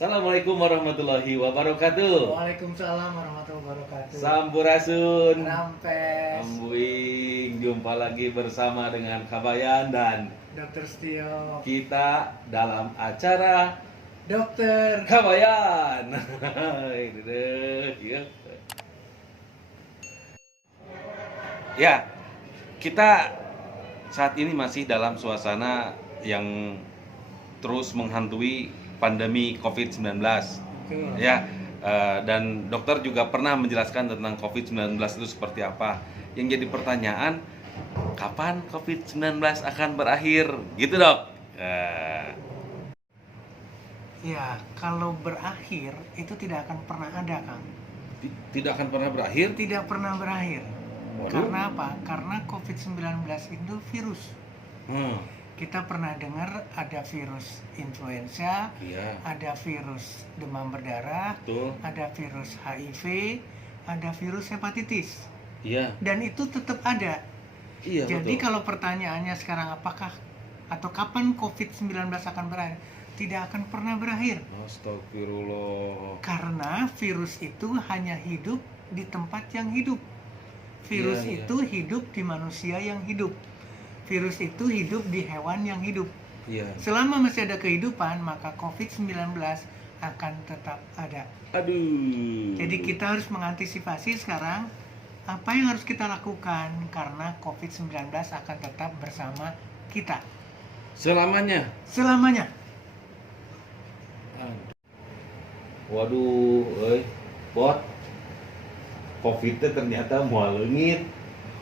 Assalamualaikum warahmatullahi wabarakatuh. Waalaikumsalam warahmatullahi wabarakatuh. Sampurasun. Rampes. Ambuing, jumpa lagi bersama dengan Kabayan dan Dokter Setio. kita dalam acara Dokter. Kabayan. Ini deh, ya. Ya, kita saat ini masih dalam suasana yang terus menghantui pandemi COVID-19. Ya, dan dokter juga pernah menjelaskan tentang COVID-19 itu seperti apa. Yang jadi pertanyaan, kapan COVID-19 akan berakhir? Gitu, Dok. Ya, kalau berakhir itu tidak akan pernah ada, Kang. Tidak akan pernah berakhir? Tidak pernah berakhir. Waduh. Karena apa? Karena COVID-19 itu virus. Kita pernah dengar ada virus influenza, Iya, ada virus demam berdarah, betul. ada virus HIV, ada virus hepatitis. Iya, Dan itu tetap ada. iya, Jadi betul. kalau pertanyaannya sekarang apakah atau kapan COVID-19 akan berakhir? Tidak akan pernah berakhir. Astagfirullah. Karena virus itu hanya hidup di tempat yang hidup. Virus Iya, iya. itu hidup di manusia yang hidup. Virus itu hidup di hewan yang hidup. Iya. Selama masih ada kehidupan, maka COVID-19 akan tetap ada. Aduh. Jadi kita harus mengantisipasi sekarang apa yang harus kita lakukan karena COVID-19 akan tetap bersama kita Selamanya. selamanya. Waduh, bot. COVID teh ternyata moal leungit.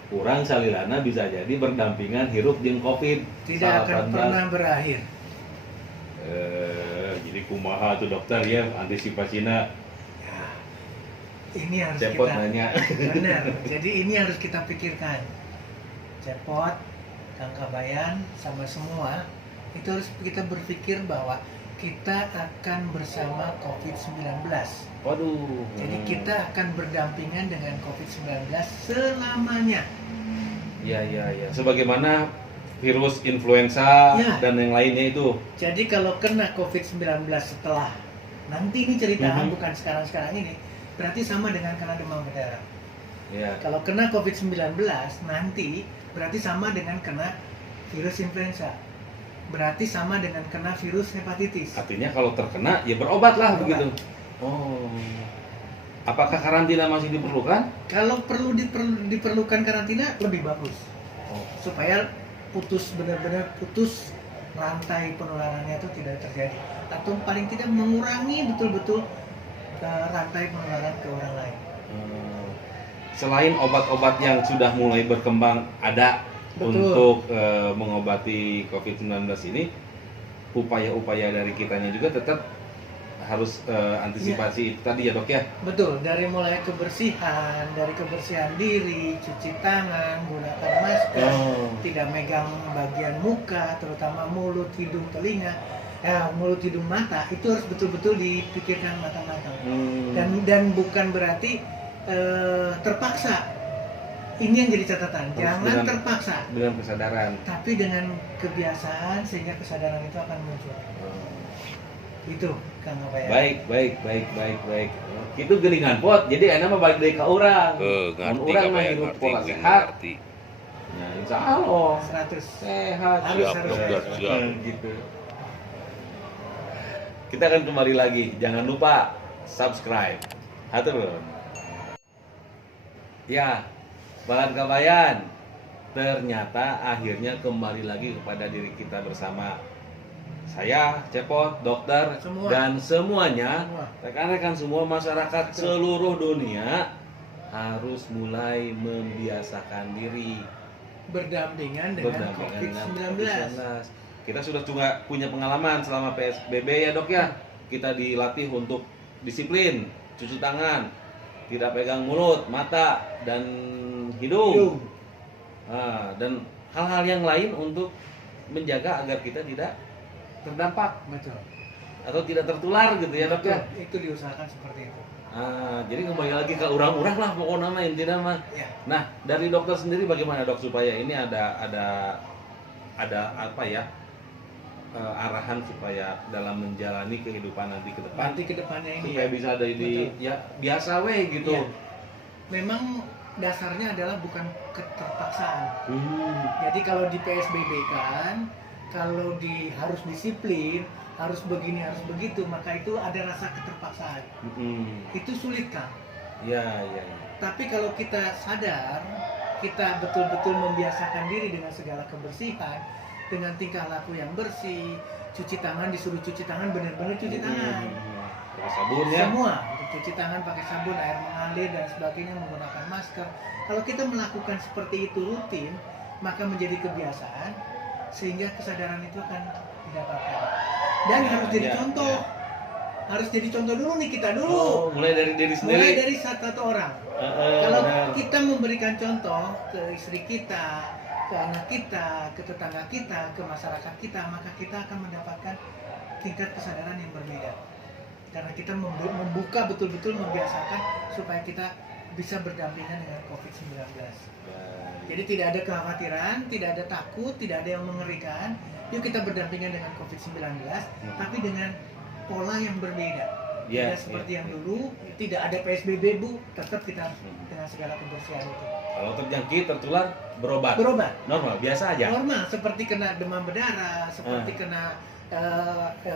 Urang salilana bisa jadi berdampingan hirup jeung COVID. Tidak akan pernah berakhir. Jadi kumaha tuh dokter ya antisipasina. Ya, ini harus Cepot kita nanya. benar. Jadi ini harus kita pikirkan. Cepot, Kang Kabayan, sama semua itu harus kita berpikir bahwa kita akan bersama COVID-19. Waduh. Jadi kita akan berdampingan dengan COVID-19 selamanya. Iya. Sebagaimana virus influenza Ya. dan yang lainnya itu. Jadi kalau kena COVID-19 setelah nanti ini cerita Mhm. bukan sekarang ini, berarti sama dengan kena demam berdarah. Ya. Kalau kena COVID-19 nanti berarti sama dengan kena virus influenza. Berarti sama dengan kena virus hepatitis. Artinya kalau terkena ya berobat lah Berobat. begitu. Oh. Apakah karantina masih diperlukan? Kalau diperlukan karantina lebih bagus. Oh. Supaya benar-benar putus rantai penularannya itu tidak terjadi, atau paling tidak mengurangi betul-betul rantai penularan ke orang lain. Selain obat-obat yang sudah mulai berkembang ada Betul. untuk mengobati COVID-19 ini, upaya-upaya dari kitanya juga tetap harus antisipasi itu tadi ya dok ya? Betul, dari mulai kebersihan diri, cuci tangan, gunakan masker, tidak megang bagian muka, terutama mulut, hidung, telinga, mulut, hidung, mata, itu harus betul-betul dipikirkan matang-matang. Dan bukan berarti terpaksa. Ini yang jadi catatan, jangan terpaksa. Dengan kesadaran. Tapi dengan kebiasaan sehingga kesadaran itu akan muncul. Itu Kang Kabayan. Baik. Itu geningan pot. Jadi enak mah balik deui ka urang. Ngerti urang mah Kabayan, hirup ngerti, pola ngerti. sehat. Ya insyaallah 100. sehat. Harus, Siap, harus. dokter, siap. Gitu. Kita akan kembali lagi. Jangan lupa subscribe. Hatur nuhun. Ya, Bahan Kabayan. Ternyata akhirnya kembali lagi kepada diri kita bersama. Saya, Cepot, dokter, Semua. dan semuanya, Semua. rekan-rekan semua masyarakat seluruh dunia harus mulai membiasakan diri berdampingan dengan COVID-19. Kita sudah juga punya pengalaman selama PSBB ya dok ya. Kita dilatih untuk disiplin, cuci tangan, tidak pegang mulut, mata, dan hidung. Dan hal-hal yang lain untuk menjaga agar kita tidak terdampak Betul. atau tidak tertular gitu ya dok ya. Itu diusahakan seperti itu. Jadi kembali lagi ke urang-urang lah pokoknya mah intinya mah. Ya. Nah dari dokter sendiri bagaimana dok supaya ini ada apa ya arahan supaya dalam menjalani kehidupan nanti ke depan Nanti kedepannya ini supaya bisa ada di Betul. ya biasa weh gitu. Iya. Memang dasarnya adalah bukan keterpaksaan. Jadi kalau di PSBB kan, kalau harus disiplin, harus begini, harus begitu, maka itu ada rasa keterpaksaan. Itu sulit kan? Ya, ya, ya. Tapi kalau kita sadar, kita betul-betul membiasakan diri dengan segala kebersihan, dengan tingkah laku yang bersih, cuci tangan, disuruh cuci tangan, benar-benar cuci tangan. Pakai sabun ya. Semua, cuci tangan pakai sabun, air mengalir dan sebagainya, menggunakan masker. Kalau kita melakukan seperti itu rutin, maka menjadi kebiasaan, sehingga kesadaran itu akan didapatkan. Dan harus jadi Ya, contoh. ya. Harus jadi contoh dulu nih kita dulu. Oh, mulai dari diri sendiri. Mulai dari satu orang. Kalau benar. kita memberikan contoh ke istri kita, ke anak kita, ke tetangga kita, ke masyarakat kita, maka kita akan mendapatkan tingkat kesadaran yang berbeda. Karena kita membuka betul-betul membiasakan supaya kita bisa berdampingan dengan COVID-19. Jadi tidak ada kekhawatiran, tidak ada takut, tidak ada yang mengerikan. Yuk kita berdampingan dengan COVID-19, tapi dengan pola yang berbeda. Ya, Tidak seperti ya, yang ya. dulu, tidak ada PSBB Bu, tetap kita dengan segala kebersihan itu. Kalau terjangkit, tertular, berobat. Berobat. Normal, biasa aja. Normal, seperti kena demam berdarah, seperti kena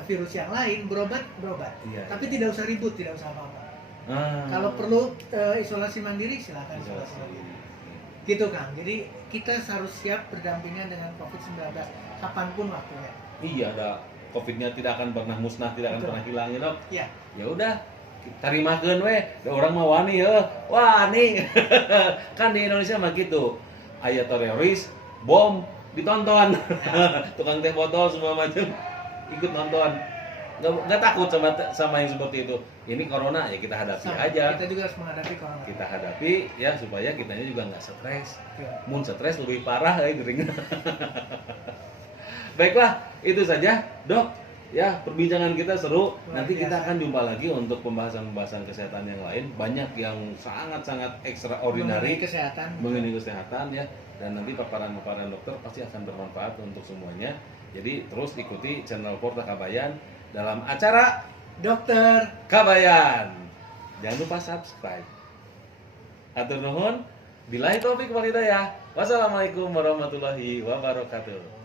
virus yang lain, berobat. Iya. Tapi tidak usah ribut, tidak usah apa-apa. Ah. Kalau perlu isolasi mandiri, silakan isolasi mandiri. Gitu Kang. Jadi kita harus siap berdampingan dengan COVID-19 kapanpun waktunya. Iya, ada COVID-nya tidak akan pernah musnah, tidak akan Betul. pernah hilang ya dok. Ya. Ya udah, tarimakeun we. Da orang mah wani ya. Wani. Kan di Indonesia mah gitu. Aya teroris, bom, ditonton. Tukang teh botol semua macam ikut nonton. Nggak takut sama yang seperti itu. Ini corona ya kita hadapi Sama. aja. Kita juga harus menghadapi corona. Kita hadapi ya supaya kitanya juga nggak stres. Ya. Mun stres lebih parah gering. Baiklah, itu saja, Dok. Ya, perbincangan kita seru. Luar Nanti kita biasa. akan jumpa lagi untuk pembahasan-pembahasan kesehatan yang lain. Banyak yang sangat-sangat extraordinary Mengenai kesehatan. mengenai kesehatan ya. Dan nanti paparan-paparan dokter pasti akan bermanfaat untuk semuanya. Jadi terus ikuti channel Porta Kabayan dalam acara Dokter. Kabayan. Jangan lupa subscribe. Atur nuhun. Billahi taufik wal hidayah. Wassalamualaikum warahmatullahi wabarakatuh.